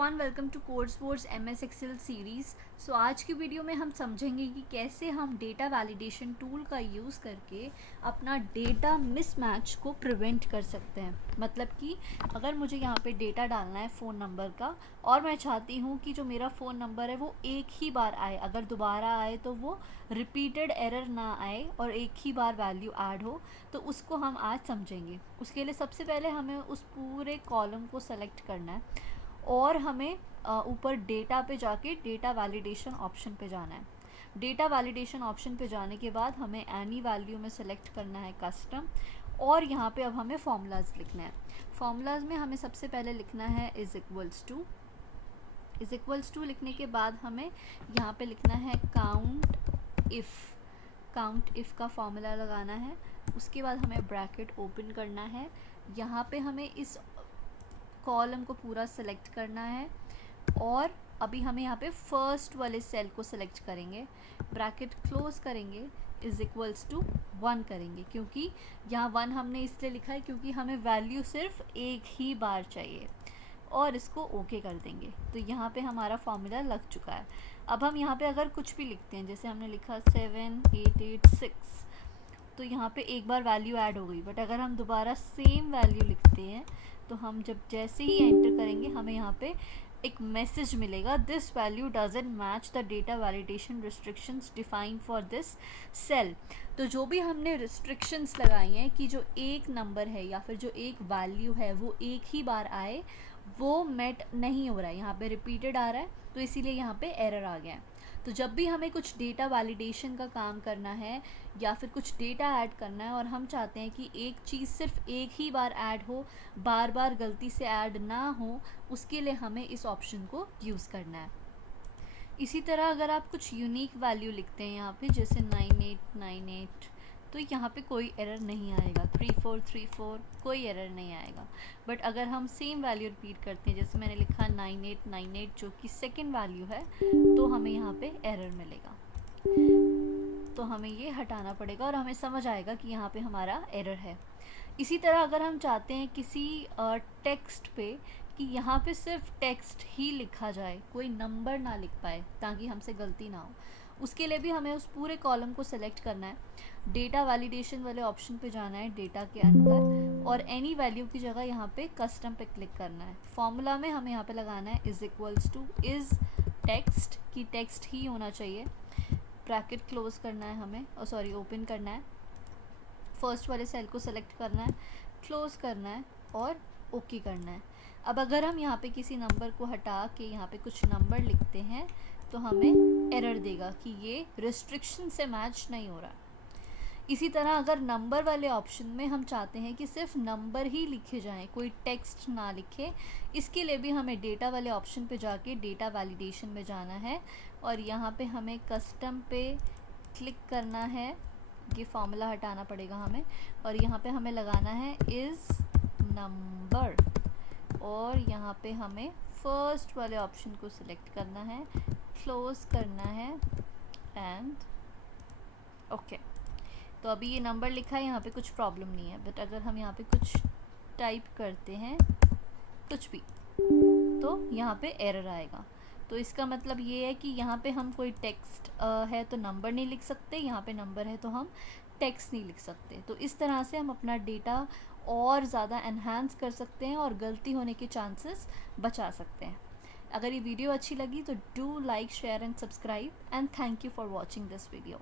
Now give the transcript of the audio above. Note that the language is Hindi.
Everyone, welcome to course wars MS excel series. So आज की वीडियो में हम समझेंगे कि कैसे हम डेटा वैलिडेशन टूल का यूज़ करके अपना डेटा मिसमैच को प्रिवेंट कर सकते हैं। मतलब कि अगर मुझे यहाँ पे डेटा डालना है फ़ोन नंबर का और मैं चाहती हूँ कि जो मेरा फ़ोन नंबर है वो एक ही बार आए, अगर दोबारा आए तो वो रिपीटेड एरर ना आए और एक ही बार वैल्यू ऐड हो, तो उसको हम आज समझेंगे। उसके लिए सबसे पहले हमें उस पूरे कॉलम को सेलेक्ट करना है और हमें ऊपर डेटा पे जाके डेटा वैलिडेशन ऑप्शन पे जाना है। डेटा वैलिडेशन ऑप्शन पे जाने के बाद हमें एनी वैल्यू में सेलेक्ट करना है कस्टम, और यहाँ पे अब हमें फॉर्मूलाज लिखना है। फॉर्मूलाज में हमें सबसे पहले लिखना है इज़ इक्वल्स टू लिखने के बाद हमें यहाँ पे लिखना है काउंट इफ़ का फॉर्मूला लगाना है। उसके बाद हमें ब्रैकेट ओपन करना है। यहाँ पे हमें इस कॉलम को पूरा सेलेक्ट करना है और अभी हमें यहाँ पे फर्स्ट वाले सेल को सेलेक्ट करेंगे, ब्रैकेट क्लोज करेंगे, इज़ इक्वल्स टू 1 करेंगे, क्योंकि यहाँ 1 हमने इसलिए लिखा है क्योंकि हमें वैल्यू सिर्फ एक ही बार चाहिए, और इसको ओके कर देंगे। तो यहाँ पे हमारा फॉर्मूला लग चुका है। अब हम यहाँ पे अगर कुछ भी लिखते हैं, जैसे हमने लिखा 7886, तो यहाँ पे एक बार वैल्यू ऐड हो गई, बट अगर हम दोबारा सेम वैल्यू लिखते हैं तो हम जब जैसे ही एंटर करेंगे हमें यहाँ पे एक मैसेज मिलेगा, this value doesn't match the data validation restrictions defined for this cell. तो जो भी हमने रिस्ट्रिक्शंस लगाई हैं कि जो एक नंबर है या फिर जो एक वैल्यू है वो एक ही बार आए, वो मेट नहीं हो रहा है, यहाँ पे रिपीटेड आ रहा है, तो इसीलिए यहाँ पे एरर आ गया है। तो जब भी हमें कुछ डेटा वैलिडेशन का काम करना है या फिर कुछ डेटा ऐड करना है और हम चाहते हैं कि एक चीज़ सिर्फ एक ही बार ऐड हो, बार बार गलती से ऐड ना हो, उसके लिए हमें इस ऑप्शन को यूज़ करना है। इसी तरह अगर आप कुछ यूनिक वैल्यू लिखते हैं यहाँ पे, जैसे 9898, तो यहाँ पे कोई एरर नहीं आएगा। 3434 कोई एरर नहीं आएगा। बट अगर हम सेम वैल्यू रिपीट करते हैं, जैसे मैंने लिखा 9898 जो कि सेकंड वैल्यू है, तो हमें यहाँ पे एरर मिलेगा। तो हमें ये हटाना पड़ेगा और हमें समझ आएगा कि यहाँ पे हमारा एरर है। इसी तरह अगर हम चाहते हैं किसी टेक्स्ट पे कि यहाँ पे सिर्फ टेक्स्ट ही लिखा जाए, कोई नंबर ना लिख पाए ताकि हमसे गलती ना हो, उसके लिए भी हमें उस पूरे कॉलम को सेलेक्ट करना है। डेटा वैलिडेशन वाले ऑप्शन पे जाना है डेटा के अंदर, और एनी वैल्यू की जगह यहाँ पे कस्टम पे क्लिक करना है। फॉर्मूला में हमें यहाँ पे लगाना है is equals two is text, की टेक्स्ट ही होना चाहिए। ब्रैकेट क्लोज करना है हमें, और ओपन करना है, फर्स्ट वाले सेल को सेलेक्ट करना है, क्लोज करना है और ओके करना है। अब अगर हम यहाँ पे किसी नंबर को हटा के यहाँ पे कुछ नंबर लिखते हैं तो हमें एरर देगा कि ये रिस्ट्रिक्शन से मैच नहीं हो रहा। इसी तरह अगर नंबर वाले ऑप्शन में हम चाहते हैं कि सिर्फ नंबर ही लिखे जाएं, कोई टेक्स्ट ना लिखे, इसके लिए भी हमें डेटा वाले ऑप्शन पे जाके डेटा वैलिडेशन में जाना है और यहाँ पे हमें कस्टम पे क्लिक करना है। ये फॉर्मूला हटाना पड़ेगा हमें, और यहाँ पे हमें लगाना है इज़ नंबर, और यहाँ पे हमें फर्स्ट वाले ऑप्शन को सिलेक्ट करना है, क्लोज करना है एंड ओके। तो अभी ये नंबर लिखा है, यहाँ पे कुछ प्रॉब्लम नहीं है। बट अगर हम यहाँ पे कुछ टाइप करते हैं कुछ भी, तो यहाँ पे एरर आएगा। तो इसका मतलब ये है कि यहाँ पे हम कोई टेक्स्ट है तो नंबर नहीं लिख सकते, यहाँ पे नंबर है तो हम टेक्स्ट नहीं लिख सकते। तो इस तरह से हम अपना डेटा और ज़्यादा एनहांस कर सकते हैं और गलती होने के चांसेस बचा सकते हैं। अगर ये वीडियो अच्छी लगी तो do like, share and subscribe, and thank you for watching this video.